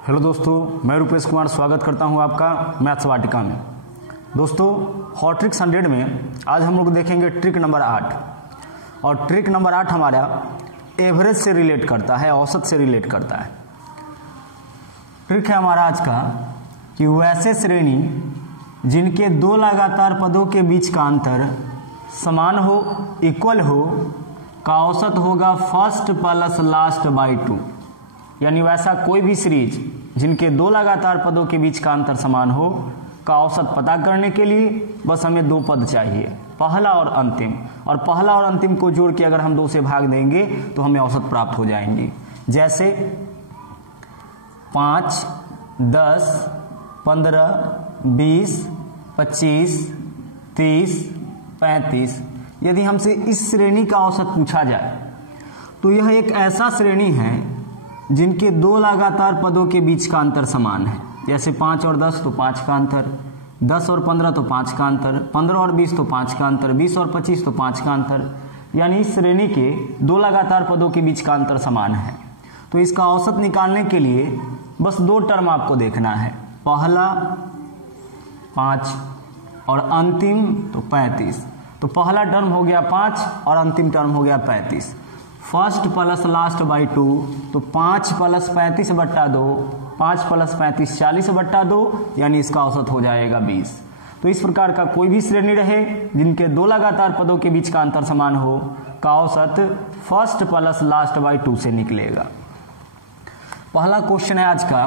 Hello दोस्तों, मैं रुपेश कुमार स्वागत करता हूं आपका मैथ्स वाटिका में। दोस्तों, हॉट ट्रिक्स 100 में आज हम लोग देखेंगे ट्रिक नंबर 8। और ट्रिक नंबर 8 हमारा एवरेज से रिलेट करता है, औसत से रिलेट करता है। ट्रिक है हमारा आज का कि वैसे श्रेणी जिनके दो लगातार पदों के बीच का अंतर समान हो, इक्वल हो, का औसत होगा फर्स्ट प्लस लास्ट बाई 2। यानी वैसा कोई भी सीरीज जिनके दो लगातार पदों के बीच का अंतर समान हो का औसत पता करने के लिए बस हमें दो पद चाहिए, पहला और अंतिम। और पहला और अंतिम को जोड़ के अगर हम 2 से भाग देंगे तो हमें औसत प्राप्त हो जाएंगी। जैसे 5, 10, 15, 20, 25, 30, 35। यदि हमसे इस श्रेणी का औसत पूछा जाए तो यह एक ऐसा श्रेणी है जिनके दो लगातार पदों के बीच का अंतर समान है। जैसे 5 और 10 तो 5 का अंतर, 10 और 15 तो 5 का अंतर, 15 और 20 तो 5 का अंतर, 20 और 25 तो 5 का अंतर। यानी इस श्रेणी के दो लगातार पदों के बीच का अंतर समान है। तो इसका औसत निकालने के लिए बस 2 टर्म आपको देखना है, पहला 5 और अंतिम तो 35। तो पहला टर्म हो गया 5 और अंतिम टर्म हो गया 35। फर्स्ट प्लस लास्ट बाई 2 तो 5 प्लस 35 बट्टा 2, 5 प्लस 35 40 बट्टा 2, यानी इसका औसत हो जाएगा 20। तो इस प्रकार का कोई भी श्रेणी रहे जिनके दो लगातार पदों के बीच का अंतर समान हो का औसत फर्स्ट प्लस लास्ट बाई 2 से निकलेगा। पहला क्वेश्चन है आज का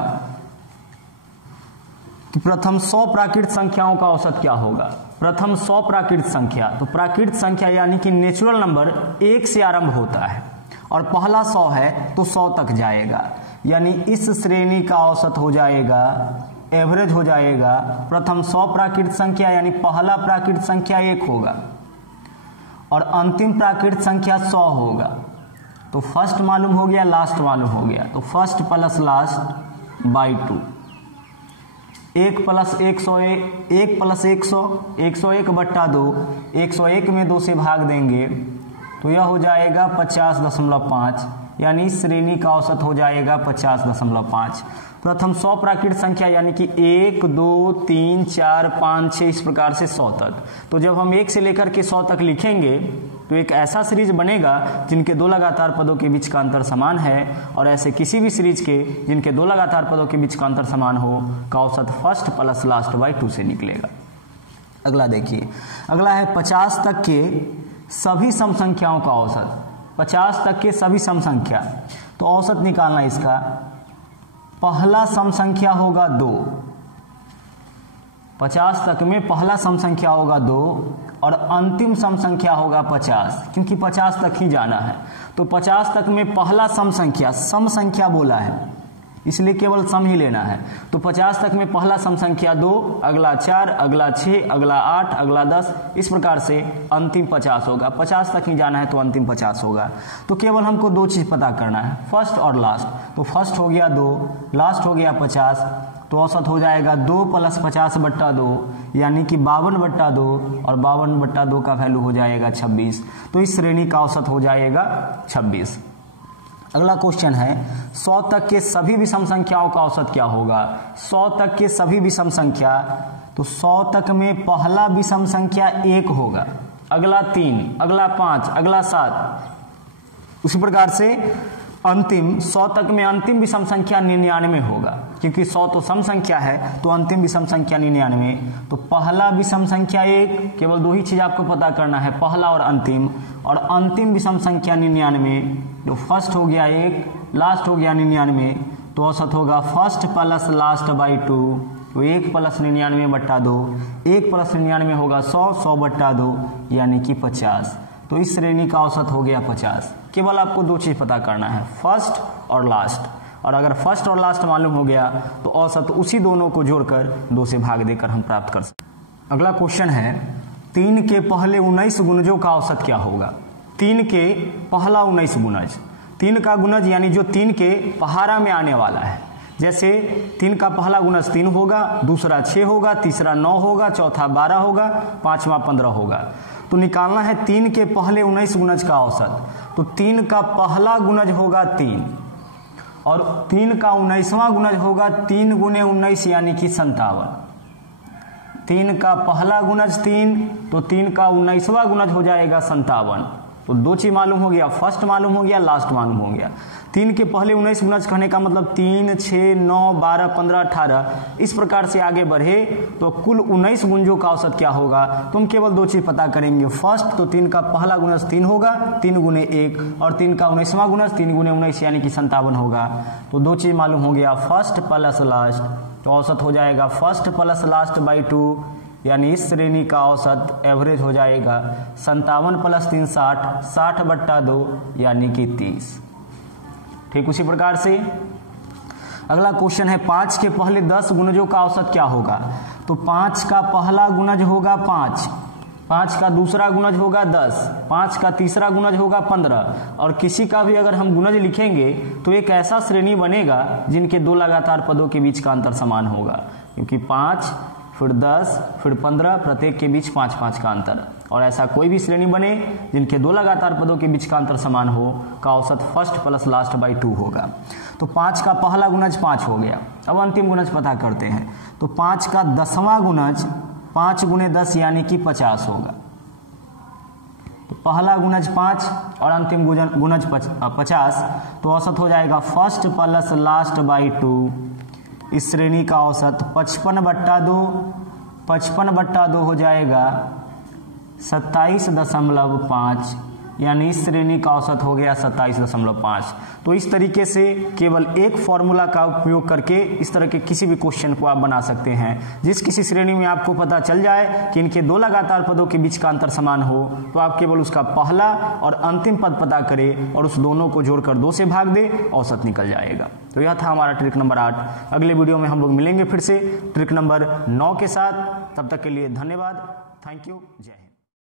कि प्रथम 100 प्राकृत संख्याओं का औसत क्या होगा। प्रथम 100 प्राकृत संख्या, तो प्राकृत संख्या यानी कि नेचुरल नंबर 1 से आरंभ होता है और पहला 100 है तो 100 तक जाएगा। यानी इस श्रेणी का औसत हो जाएगा, एवरेज हो जाएगा प्रथम 100 प्राकृत संख्या, यानी पहला प्राकृत संख्या 1 होगा और अंतिम प्राकृत संख्या 100 होगा। तो फर्स्ट मालूम हो गया, लास्ट मालूम हो गया, तो first plus last by 2। 1 plus 101, 1 plus 100, 101 बट्टा 2, 101 में 2 से भाग देंगे तो यह हो जाएगा 50.5। यानी श्रेणी का औसत हो जाएगा 50.5। प्रथम 100 प्राकृत संख्या यानी कि 1, 2, 3, 4, 5, 6 इस प्रकार से 100 तक। तो जब हम 1 से लेकर के 100 तक लिखेंगे तो एक ऐसा सीरीज बनेगा जिनके दो लगातार पदों के बीच का अंतर समान है, और ऐसे किसी भी सीरीज के जिनके दो लगातार पदों के बीच का अंतर समान हो का औसत फर्स्ट प्लस लास्ट बाई 2 से निकलेगा। अगला देखिए, अगला है 50 तक के सभी सम संख्याओं का औसत। 50 तक के सभी सम संख्या, तो औसत निकालना इसका, पहला सम संख्या होगा 2। 50 तक में पहला सम संख्या होगा 2 और अंतिम सम संख्या होगा 50, क्योंकि 50 तक ही जाना है। तो 50 तक में पहला सम संख्या बोला है इसलिए केवल सम ही लेना है। तो 50 तक में पहला सम संख्या 2, अगला 4, अगला 6, अगला 8, अगला 10, इस प्रकार से अंतिम 50 होगा। 50 तक ही जाना है तो अंतिम 50 होगा। तो केवल हमको 2 चीज पता करना है, फर्स्ट और लास्ट। तो फर्स्ट हो गया 2, लास्ट हो गया 50, तो औसत हो जाएगा 2 प्लस 50 बट्टा 2, यानी कि 52 बट्टा 2, और 52 बट्टा 2 का वैल्यू हो जाएगा 26। तो इस श्रेणी का औसत हो जाएगा 26। अगला क्वेश्चन है 100 तक के सभी विषम संख्याओं का औसत क्या होगा। 100 तक के सभी विषम संख्या, तो 100 तक में पहला विषम संख्या 1 होगा, अगला 3, अगला 5, अगला 7। उसी प्रकार से अंतिम 100 तक में अंतिम विषम संख्या 99 होगा, क्योंकि 100 तो सम संख्या है तो अंतिम विषम संख्या 99। तो पहला विषम संख्या 1, केवल 2 ही चीज आपको पता करना है, पहला और अंतिम विषम संख्या 99। तो फर्स्ट हो गया 1, लास्ट हो गया 99, तो औसत होगा फर्स्ट प्लस लास्ट बाई 2। तो 1 प्लस 99 बट्टा 2, 1 प्लस 99 होगा 100, 100 बट्टा 2 यानी कि 50। तो इस श्रेणी का औसत हो गया 50। केवल आपको 2 चीज पता करना है, फर्स्ट और लास्ट। और अगर फर्स्ट और लास्ट मालूम हो गया तो औसत उसी दोनों को जोड़कर 2 से भाग देकर हम प्राप्त कर सकते। अगला क्वेश्चन है 3 के पहले 19 गुणजों का औसत क्या होगा। 3 के पहला 19 गुणज, 3 का गुणज यानी जो 3 के पहाड़ा में आने वाला है। जैसे 3 का पहला गुणज 3 होगा, दूसरा 6 होगा, तीसरा 9 होगा, चौथा 12 होगा, पांचवा 15 होगा। तो निकालना है 3 के पहले 19 गुणज का औसत। तो 3 का पहला गुणज होगा 3 और 3 का 19वां गुणज होगा 3 गुने 19 यानी कि 57। 3 का पहला गुणज 3, तो 3 का 19वां गुणज हो जाएगा 57। तो दो चीज मालूम हो गया, फर्स्ट मालूम हो गया, लास्ट मालूम हो गया। 3 के पहले 19 गुणज कहने का मतलब 3, 6, 9, 12, 15, 18 इस प्रकार से आगे बढ़े तो कुल 19 गुंजों का औसत क्या होगा। तो हम केवल दो चीज पता करेंगे, फर्स्ट तो 3 का पहला गुणज 3 होगा 3 गुने 1, और 3 का 19वां गुणज 3 गुने 19 यानी कि 57 होगा। तो दो चीज मालूम हो गया, फर्स्ट प्लस लास्ट, तो औसत हो जाएगा फर्स्ट प्लस लास्ट बाई 2, यानी इस श्रेणी का औसत एवरेज हो जाएगा 57 प्लस 3 60, 60/2 यानी कि 30। ठीक उसी प्रकार से अगला क्वेश्चन है 5 के पहले 10 गुणजों का औसत क्या होगा। तो 5 का पहला गुणज होगा 5, 5 का दूसरा गुणज होगा 10, 5 का तीसरा गुणज होगा 15, और किसी का भी अगर हम गुणज लिखेंगे तो एक ऐसा श्रेणी बनेगा जिनके दो लगातार पदों के बीच का अंतर समान होगा, क्योंकि 5 फिर 10 फिर 15 प्रत्येक के बीच 5-5 का अंतर, और ऐसा कोई भी श्रेणी बने जिनके दो लगातार पदों के बीच का अंतर समान हो का औसत फर्स्ट प्लस लास्ट बाई 2 होगा। तो 5 का पहला गुणज 5 हो गया। अब अंतिम गुणज पता करते हैं। तो 5 का 10वां गुणज 5 गुने 10 यानी कि 50 होगा। तो पहला गुणज 5 और अंतिम गुणज 50, तो औसत हो जाएगा फर्स्ट प्लस लास्ट बाई 2। इस श्रेणी का औसत 55/2, 55/2 हो जाएगा 27.5, यानी इस श्रेणी का औसत हो गया 27.5। तो इस तरीके से केवल एक फॉर्मूला का उपयोग करके इस तरह के किसी भी क्वेश्चन को आप बना सकते हैं। जिस किसी श्रेणी में आपको पता चल जाए कि इनके दो लगातार पदों के बीच का अंतर समान हो, तो आप केवल उसका पहला और अंतिम पद पता करें और उस दोनों को जोड़कर 2 से भाग दे, औसत निकल जाएगा। तो यह था हमारा ट्रिक नंबर 8। अगले वीडियो में हम लोग मिलेंगे फिर से ट्रिक नंबर 9 के साथ। तब तक के लिए धन्यवाद। Thank you. जय हिंद।